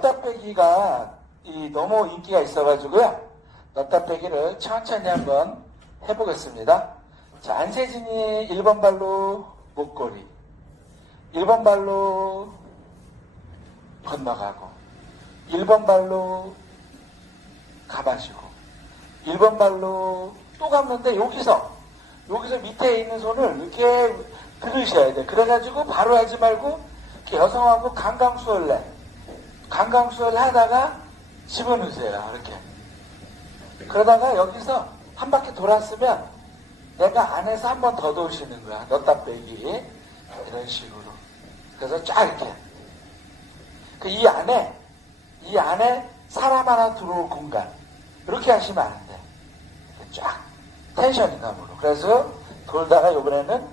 넣다 빼기가 이 너무 인기가 있어가지고요. 넣다 빼기를 천천히 한번 해보겠습니다. 자, 안세진이 1번 발로 목걸이, 1번 발로 건너가고, 1번 발로 가마시고, 1번 발로 또 감는데 여기서, 여기서 밑에 있는 손을 이렇게 들으셔야 돼. 그래가지고 바로 하지 말고 이렇게 여성하고 강강수월래. 강강수월 하다가 집어넣으세요. 이렇게. 그러다가 여기서 한 바퀴 돌았으면 내가 안에서 한 번 더 도시는 거야. 넣다 빼기. 이런 식으로. 그래서 쫙 이렇게. 그 이 안에, 이 안에 사람 하나 들어올 공간. 이렇게 하시면 안 돼. 쫙. 텐션감으로. 그래서 돌다가 이번에는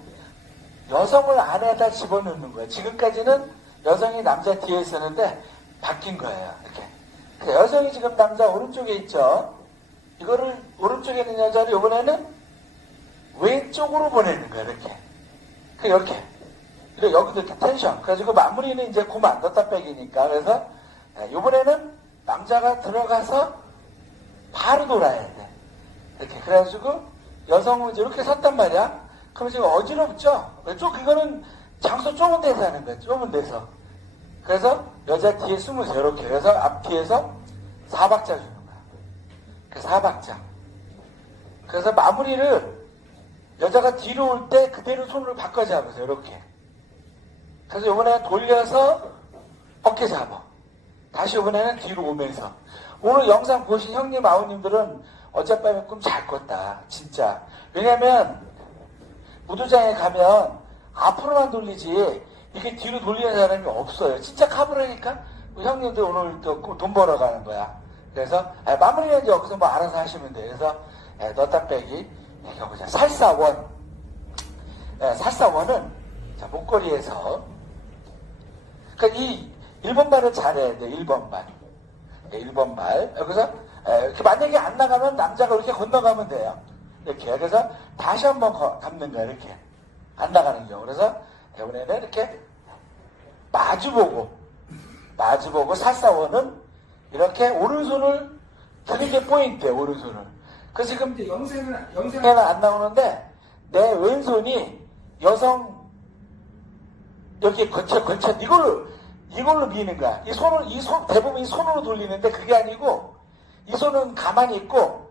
여성을 안에다 집어넣는 거예요. 지금까지는 여성이 남자 뒤에 있었는데 바뀐 거예요. 이렇게. 그 여성이 지금 남자 오른쪽에 있죠. 이거를 오른쪽에 있는 여자를 이번에는 왼쪽으로 보내는 거예요. 이렇게. 그 이렇게. 그리고 여기도 이렇게 텐션. 그래가지고 마무리는 이제 고만 넣다 빼기니까. 그래서 이번에는 남자가 들어가서 바로 돌아야 돼. 이렇게. 그래가지고 여성은 이렇게 섰단 말이야. 그럼 지금 어지럽죠? 쪽, 이거는 장소 좁은 데서 하는 거야. 좁은 데서. 그래서 여자 뒤에 숨으세요. 이렇게. 그래서 앞뒤에서 사박자 주는 거야. 그 사박자. 그래서 마무리를 여자가 뒤로 올 때 그대로 손을 바꿔 잡으세요. 이렇게. 그래서 이번에 돌려서 어깨 잡아. 다시 이번에는 뒤로 오면서. 오늘 영상 보신 형님, 아우님들은 어젯밤에 꿈 잘 꿨다. 진짜. 왜냐면, 무도장에 가면 앞으로만 돌리지, 이렇게 뒤로 돌리는 사람이 없어요. 진짜 카브라니까? 우리 형님들 오늘 또 돈 벌어 가는 거야. 그래서, 아, 마무리는 이제 여기서 뭐 알아서 하시면 돼. 그래서, 예, 넣다 빼기. 이거. 살사원. 예, 살사원은, 자, 목걸이에서, 그러니까 이 1번 발을 잘해야 돼. 1번 발. 예, 1번 발. 여기서 에, 만약에 안 나가면 남자가 이렇게 건너가면 돼요. 이렇게. 그래서 다시 한번 거- 감는 거야. 이렇게. 안 나가는 경우. 그래서 이번에는 이렇게 마주보고 마주보고 살사원은 이렇게 오른손을 드는 게 포인트예요. 오른손을. 그 지금 영생은 영생에는 안 나오는데 내 왼손이 여성 여기 거쳐 거쳐 이걸로 이걸로 미는 거야. 이 손을 이 손 대부분 이 손으로 돌리는데 그게 아니고 이 손은 가만히 있고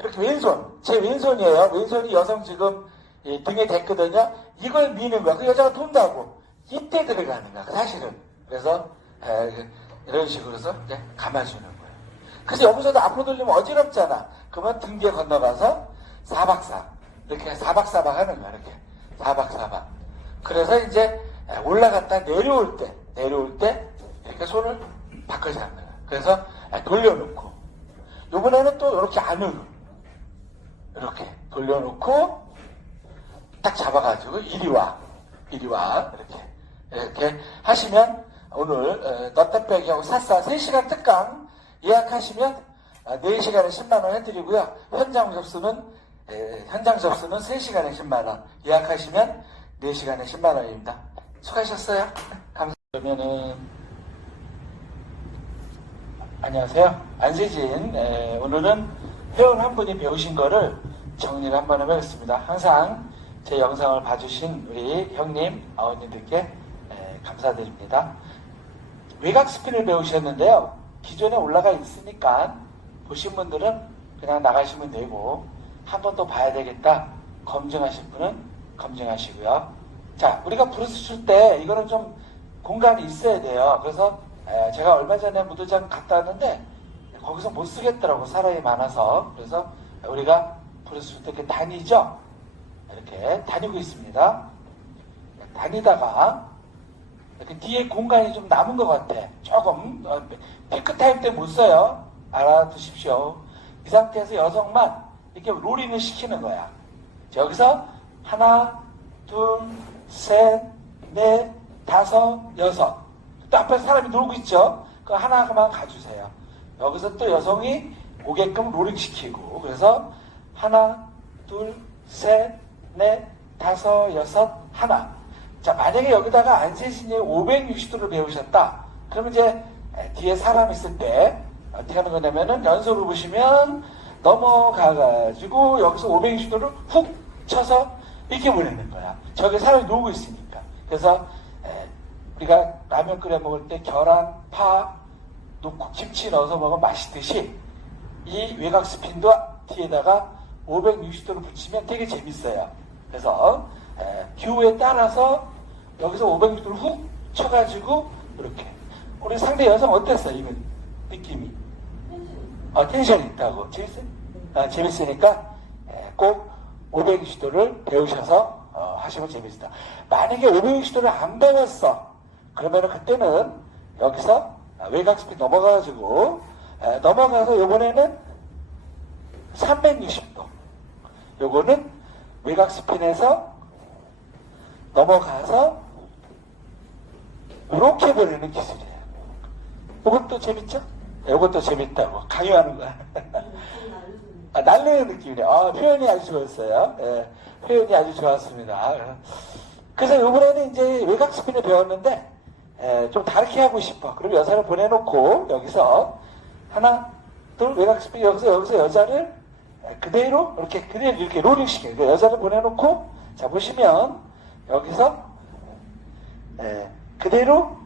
이렇게 왼손 제 왼손이에요. 왼손이 여성 지금 이 등에 댔거든요. 이걸 미는 거야. 그 여자가 돈다고 이때 들어가는 거야. 사실은 그래서 에, 이런 식으로 해서 이제 감아주는 거예요. 그래서 여기서도 앞으로 돌리면 어지럽잖아. 그러면 등 뒤에 건너가서 사박사 이렇게 사박사박 하는 거야. 이렇게 사박사박. 그래서 이제 올라갔다 내려올 때, 내려올 때 이렇게 손을 바꿔 잡는 거야. 그래서 돌려놓고 이번에는 또 이렇게 안으로 이렇게 돌려놓고 딱 잡아가지고 이리 와, 이리 와 이렇게 이렇게 하시면 오늘 어, 넣다 빼기하고 샀사 3시간 특강 예약하시면 어, 4시간에 10만원 해드리고요. 현장 접수는 에, 현장 접수는 3시간에 10만원 예약하시면 4시간에 10만원입니다. 수고하셨어요. 감사합니다. 안녕하세요. 안세진. 에, 오늘은 회원 한 분이 배우신 거를 정리를 한번 해보겠습니다. 항상 제 영상을 봐주신 우리 형님, 아버님들께 에, 감사드립니다. 외곽 스핀을 배우셨는데요. 기존에 올라가 있으니까 보신 분들은 그냥 나가시면 되고 한 번 더 봐야 되겠다 검증하실 분은 검증하시고요. 자, 우리가 브루스 출 때 이거는 좀 공간이 있어야 돼요. 그래서 에, 제가 얼마 전에 무도장 갔다 왔는데 거기서 못 쓰겠더라고 사람이 많아서 그래서 우리가 브루스 출때 이렇게 다니죠. 이렇게 다니고 있습니다. 다니다가 이렇게 뒤에 공간이 좀 남은 것 같아. 조금 어, 피크 타임 때 못 써요. 알아두십시오. 이 상태에서 여성만 이렇게 롤링을 시키는 거야. 자, 여기서 하나, 둘, 셋, 넷, 다섯, 여섯. 또 앞에 사람이 놀고 있죠. 그 하나만 가주세요. 여기서 또 여성이 오게끔 롤링 시키고 그래서 하나, 둘, 셋, 넷, 다섯, 여섯, 하나. 자, 만약에 여기다가 안세신이 560도를 배우셨다. 그러면 이제 에, 뒤에 사람 있을 때 어떻게 하는 거냐면은 연속으로 보시면 넘어가가지고 여기서 560도를 훅 쳐서 이렇게 보내는 거야. 저기 사람이 놀고 있으니까. 그래서 에, 우리가 라면 끓여 먹을 때 계란, 파 넣고 김치 넣어서 먹으면 맛있듯이 이 외곽 스핀도 뒤에다가 560도를 붙이면 되게 재밌어요. 그래서 에, 기호에 따라서 여기서 560도를 훅 쳐가지고 이렇게 우리 상대 여성 어땠어요? 이거 느낌이 아, 텐션이 있다고 재밌어요? 아, 재밌으니까 에, 꼭 560도를 배우셔서 어, 하시면 재밌다. 만약에 560도를 안 배웠어 그러면 그때는 여기서 외곽 스핀 넘어가가지고 에, 넘어가서 요번에는 360도 요거는 외곽 스핀에서 넘어가서 이렇게 보내는 기술이에요. 이것도 재밌죠? 이것도 재밌다고 강요하는 거야. 아, 날리는 느낌이네요. 아, 표현이 아주 좋았어요. 예, 표현이 아주 좋았습니다. 그래서 이번에는 이제 외곽 스핀을 배웠는데 예, 좀 다르게 하고 싶어. 그럼 여자를 보내놓고 여기서 하나, 둘 외곽 스핀 여기서 여기서 여자를 예, 그대로 이렇게 그대로 이렇게 롤링 시켜요. 그 여자를 보내놓고 자 보시면 여기서 예, 그대로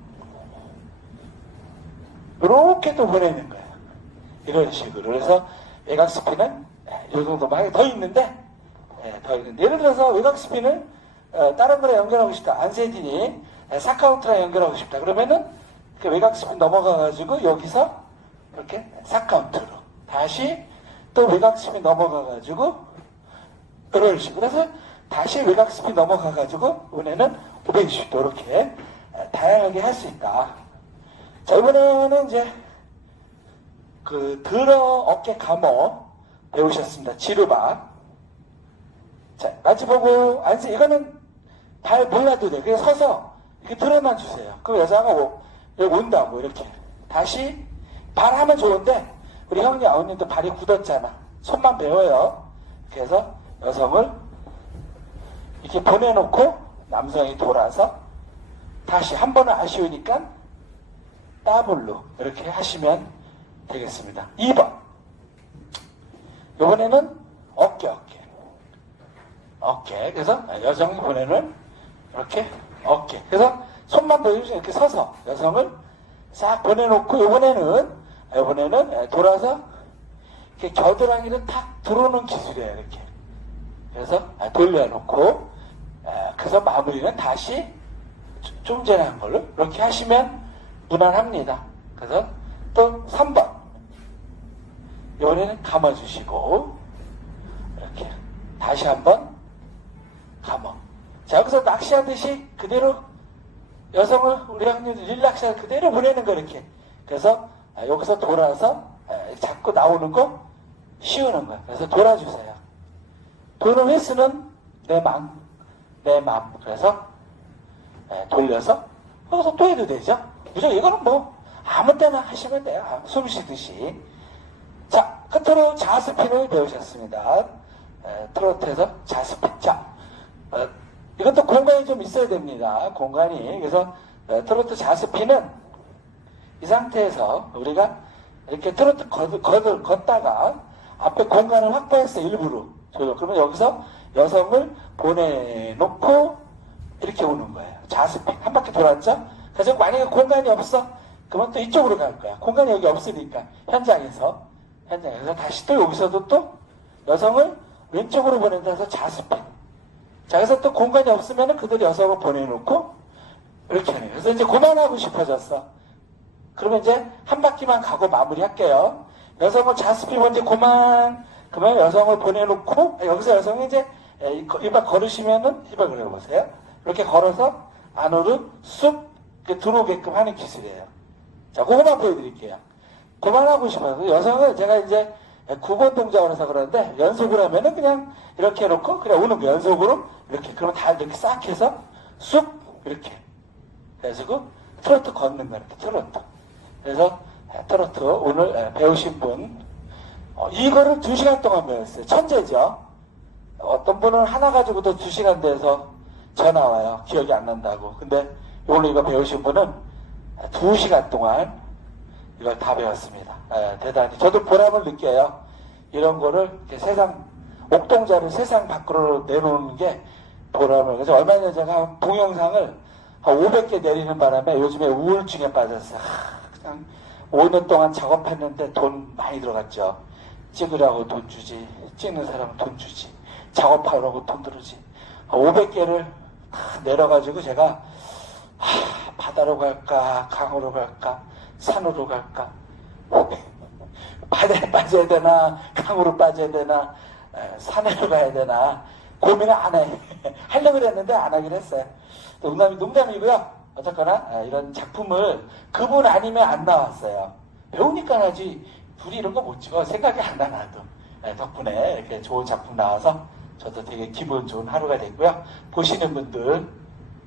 이렇게 또 보내는 거예요. 이런 식으로. 그래서 외곽 스핀은 이 정도만 하게 더 있는데, 예, 더 있는데. 예를 들어서 외곽 스핀을 어, 다른 거랑 연결하고 싶다. 안세진이 예, 사카운트랑 연결하고 싶다. 그러면은 그 외곽 스핀 넘어가가지고 여기서 이렇게 사카운트로 다시 또 외곽 스핀 넘어가가지고 이런 식으로. 그래서 다시 외곽 스핀 넘어가가지고 은혜는 520도 이렇게 예, 다양하게 할 수 있다. 자, 이번에는 이제, 그, 들어, 어깨, 감어 배우셨습니다. 지르바. 자, 마치 보고, 앉으 이거는 발 몰라도 돼. 그냥 서서, 이렇게 들어만 주세요. 그럼 여자가 온다고, 이렇게. 다시, 발 하면 좋은데, 우리 형님, 아버님도 발이 굳었잖아. 손만 배워요. 그래서 여성을 이렇게 보내놓고, 남성이 돌아서, 다시 한 번은 아쉬우니까, 더블로 이렇게 하시면 되겠습니다. 2번. 이번에는 어깨, 어깨. 어깨. 그래서 여성이 보내는 이렇게 어깨. 그래서 손만 보여주세요. 이렇게 서서 여성을 싹 보내놓고 이번에는 이번에는 돌아서 이렇게 겨드랑이를 탁 들어오는 기술이에요. 이렇게. 그래서 돌려놓고 그래서 마무리는 다시 좀 전에 한 걸로 이렇게 하시면 무난합니다. 그래서 또 3번. 이번에는 감아주시고, 이렇게. 다시 한번 감아. 자, 여기서 낚시하듯이 그대로 여성을 우리 학년 릴락시를 그대로 보내는 거 이렇게. 그래서 여기서 돌아서 자꾸 나오는 거 씌우는 거야. 그래서 돌아주세요. 도는 횟수는 내 맘, 내 맘. 그래서 돌려서 여기서 또 해도 되죠. 그죠? 이거는 뭐 아무 때나 하시면 돼요. 아, 숨 쉬듯이. 자, 끝으로 자스핀을 배우셨습니다. 에, 트로트에서 자스핀. 자, 어, 이것도 공간이 좀 있어야 됩니다. 공간이. 그래서 에, 트로트 자스핀은 이 상태에서 우리가 이렇게 트로트 걷, 걷, 걷다가 앞에 공간을 확보했어요. 일부러. 그러면 여기서 여성을 보내놓고 이렇게 오는 거예요. 자스핀. 한 바퀴 돌았죠? 그래서 만약에 공간이 없어? 그러면 또 이쪽으로 갈 거야. 공간이 여기 없으니까. 현장에서. 현장에서 다시 또 여기서도 또 여성을 왼쪽으로 보낸다 해서 자스핀. 자, 그래서 또 공간이 없으면 그들 여성을 보내놓고 이렇게 하네요. 그래서 이제 그만하고 싶어졌어. 그러면 이제 한 바퀴만 가고 마무리 할게요. 여성을 자스핀 먼저 그만, 그러면 여성을 보내놓고, 여기서 여성이 이제 이발 걸으시면은, 이발 걸어보세요. 이렇게 걸어서 안으로 쑥 들어오게끔 하는 기술이에요. 자, 그거만 보여드릴게요. 그만하고 싶어서 여성은 제가 이제 9번 동작을 해서 그러는데 연속을 하면은 그냥 이렇게 해놓고 그냥 오는 거 연속으로 이렇게 그러면 다 이렇게 싹 해서 쑥 이렇게 해가지고 트로트 걷는 거 이렇게 트로트. 그래서 트로트 오늘 배우신 분 어, 이거를 2시간 동안 배웠어요. 천재죠. 어떤 분은 하나 가지고도 2시간 돼서 전화 와요. 기억이 안 난다고. 근데 오늘 이거 배우신 분은 두 시간 동안 이걸 다 배웠습니다. 예, 대단히. 저도 보람을 느껴요. 이런 거를 세상, 옥동자를 세상 밖으로 내놓는 게 보람을. 그래서 얼마 전에 제가 동영상을 한 500개 내리는 바람에 요즘에 우울증에 빠졌어요. 하, 그냥 5년 동안 작업했는데 돈 많이 들어갔죠. 찍으라고 돈 주지, 찍는 사람은 돈 주지, 작업하라고 돈 들으지. 500개를 내려가지고 제가 하, 바다로 갈까, 강으로 갈까, 산으로 갈까, 바다에 빠져야 되나, 강으로 빠져야 되나, 에, 산으로 가야 되나, 고민을 안 해. 하려고 그랬는데 안 하기로 했어요. 농담이, 농담이고요. 어쨌거나, 에, 이런 작품을 그분 아니면 안 나왔어요. 배우니까 하지, 둘이 이런 거 못 찍어. 생각이 안 나, 나도. 에, 덕분에 이렇게 좋은 작품 나와서 저도 되게 기분 좋은 하루가 됐고요. 보시는 분들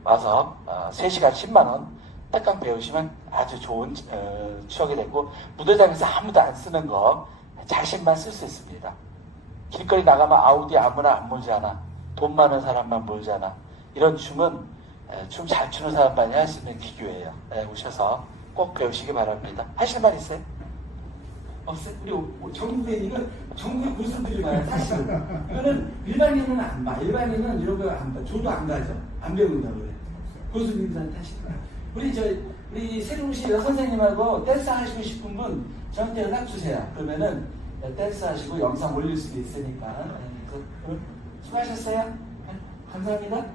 와서 어, 3시간 10만원 딱강 배우시면 아주 좋은 어, 추억이 되고 무대장에서 아무도 안 쓰는 거 자신만 쓸 수 있습니다. 길거리 나가면 아우디 아무나 안 몰잖아. 돈 많은 사람만 몰잖아. 이런 춤은 춤 잘 추는 사람만이 할 수 있는 기교예요. 에, 오셔서 꼭 배우시기 바랍니다. 하실 말 있어요? 없어요? 우리 오- 정부에 이건 정부의 고수들이 봐요, 사실은. 이거는 일반인은 안 봐. 일반인은 이런 거 안 봐. 저도 안 가죠. 안 배운다고 그래. 고수님들한테 거야. 우리 저, 우리 새로운 시 선생님하고 댄스 하시고 싶은 분 저한테 연락 주세요. 그러면은 댄스 하시고 영상 올릴 수도 있으니까. 네, 그, 그, 수고하셨어요. 네, 감사합니다.